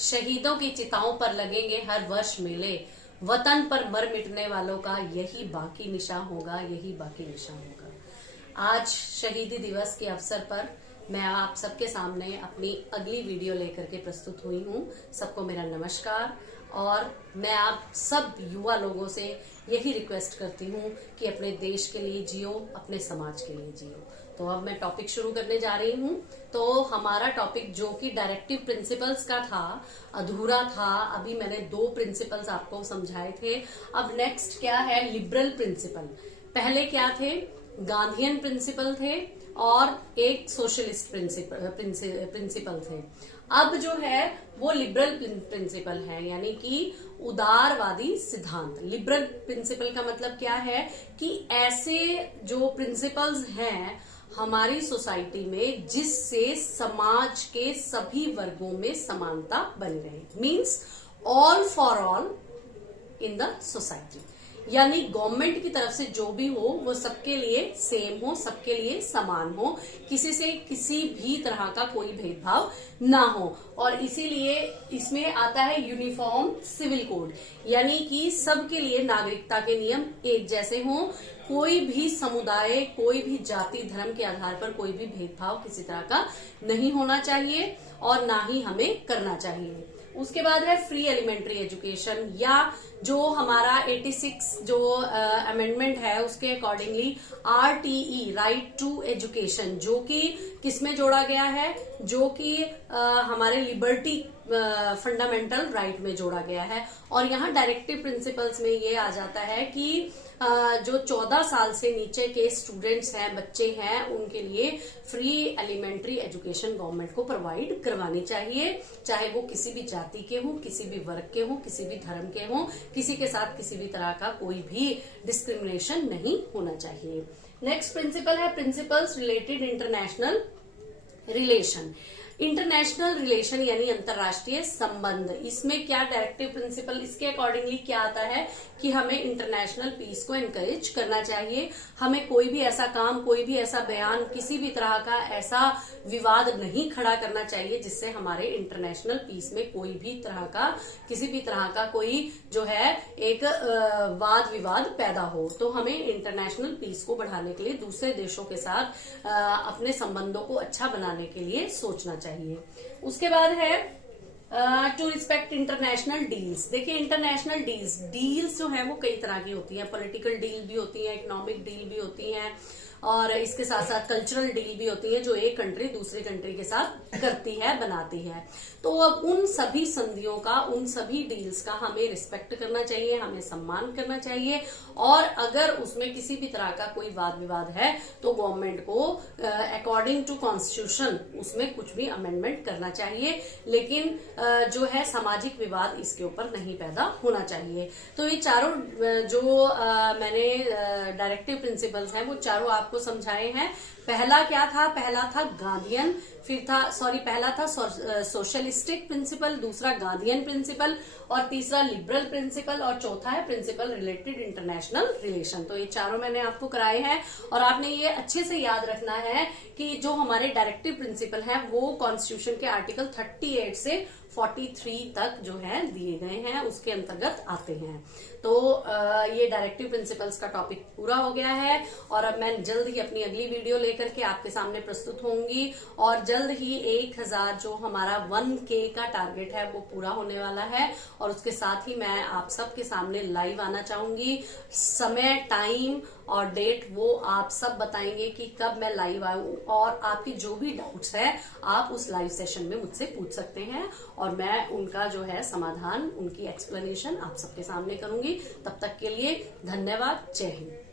शहीदों की चिताओं पर लगेंगे हर वर्ष मेले, वतन पर मर मिटने वालों का यही बाकी निशान होगा, यही बाकी निशान होगा। आज शहीदी दिवस के अवसर पर मैं आप सबके सामने अपनी अगली वीडियो लेकर के प्रस्तुत हुई हूँ। सबको मेरा नमस्कार। और मैं आप सब युवा लोगों से यही रिक्वेस्ट करती हूँ कि अपने देश के लिए जियो, अपने समाज के लिए जियो। तो अब मैं टॉपिक शुरू करने जा रही हूँ। तो हमारा टॉपिक जो कि डायरेक्टिव प्रिंसिपल्स का था, अधूरा था। अभी मैंने 2 प्रिंसिपल्स आपको समझाए थे। अब नेक्स्ट क्या है, लिबरल प्रिंसिपल। पहले क्या थे, गांधीयन प्रिंसिपल थे और एक सोशलिस्ट प्रिंसिपल थे। अब जो है वो लिबरल प्रिंसिपल है, यानी कि उदारवादी सिद्धांत। लिबरल प्रिंसिपल का मतलब क्या है कि ऐसे जो प्रिंसिपल्स हैं हमारी सोसाइटी में जिससे समाज के सभी वर्गों में समानता बनी रहे, means all for all in the society. यानी गवर्नमेंट की तरफ से जो भी हो वो सबके लिए सेम हो, सबके लिए समान हो, किसी से किसी भी तरह का कोई भेदभाव ना हो। और इसीलिए इसमें आता है यूनिफॉर्म सिविल कोड, यानी कि सबके लिए नागरिकता के नियम एक जैसे हों। कोई भी समुदाय, कोई भी जाति धर्म के आधार पर कोई भी भेदभाव किसी तरह का नहीं होना चाहिए और ना ही हमें करना चाहिए। उसके बाद है फ्री एलिमेंट्री एजुकेशन, या जो हमारा 86 जो अमेंडमेंट है उसके accordingly RTE, right to education, जो कि किसमें जोड़ा गया है, जो कि हमारे लिबर्टी फंडामेंटल राइट में जोड़ा गया है। और यहाँ डायरेक्टिव प्रिंसिपल्स में ये आ जाता है कि जो 14 साल से नीचे के स्टूडेंट्स हैं, बच्चे हैं, उनके लिए फ्री एलिमेंट्री एजुकेशन गवर्नमेंट को प्रोवाइड करवानी चाहिए, चाहे वो किसी भी जाति के हों, किसी भी वर्ग के हों, किसी भी धर्म के हों, किसी के साथ किसी भी तरह का कोई भी डिस्क्रिमिनेशन नहीं होना चाहिए। नेक्स्ट प्रिंसिपल है principles related international relation. International relation यानी अंतरराष्ट्रीय संबंध। इसमें क्या डायरेक्टिव प्रिंसिपल, इसके अकॉर्डिंगली क्या आता है कि हमें इंटरनेशनल पीस को एनकरेज करना चाहिए। हमें कोई भी ऐसा काम, कोई भी ऐसा बयान, किसी भी तरह का ऐसा विवाद नहीं खड़ा करना चाहिए जिससे हमारे इंटरनेशनल पीस में कोई भी तरह का, किसी भी तरह का कोई जो है एक वाद विवाद पैदा हो। तो हमें इंटरनेशनल पीस को बढ़ाने के लिए, दूसरे देशों के साथ अपने संबंधों को अच्छा बनाने के लिए सोचना चाहिए। उसके बाद है टू रिस्पेक्ट इंटरनेशनल डील्स। देखिए इंटरनेशनल डील्स जो है वो कई तरह की होती हैं। पॉलिटिकल डील भी होती है, इकोनॉमिक डील भी होती है, और इसके साथ साथ कल्चरल डील भी होती है जो एक कंट्री दूसरी कंट्री के साथ करती है, बनाती है। तो अब उन सभी संधियों का, उन सभी डील्स का हमें रिस्पेक्ट करना चाहिए, हमें सम्मान करना चाहिए। और अगर उसमें किसी भी तरह का कोई वाद विवाद है तो गवर्नमेंट को अकॉर्डिंग टू कॉन्स्टिट्यूशन उसमें कुछ भी अमेंडमेंट करना चाहिए, लेकिन जो है सामाजिक विवाद इसके ऊपर नहीं पैदा होना चाहिए। तो ये चारों जो मैंने डायरेक्टिव प्रिंसिपल्स हैं वो चारों आपको समझाए हैं। पहला क्या था, पहला था गांधीयन, पहला था सोशलिस्टिक प्रिंसिपल, दूसरा गांधीयन प्रिंसिपल, और तीसरा लिबरल प्रिंसिपल, और चौथा है प्रिंसिपल रिलेटेड इंटरनेशनल रिलेशन। तो ये चारों मैंने आपको कराए हैं और आपने ये अच्छे से याद रखना है कि जो हमारे डायरेक्टिव प्रिंसिपल हैं वो कॉन्स्टिट्यूशन के आर्टिकल 38 से 43 तक जो है दिए गए हैं, उसके अंतर्गत आते हैं। तो ये डायरेक्टिव प्रिंसिपल्स का टॉपिक पूरा हो गया है और अब मैं जल्द ही अपनी अगली वीडियो लेकर के आपके सामने प्रस्तुत होंगी। और जल्द ही 1000 जो हमारा 1K का टारगेट है वो पूरा होने वाला है, और उसके साथ ही मैं आप सबके सामने लाइव आना चाहूंगी। समय, टाइम और डेट वो आप सब बताएंगे कि कब मैं लाइव आऊं, और आपकी जो भी डाउट्स है आप उस लाइव सेशन में मुझसे पूछ सकते हैं और मैं उनका जो है समाधान, उनकी एक्सप्लेनेशन आप सबके सामने करूंगी। तब तक के लिए धन्यवाद। जय हिंद।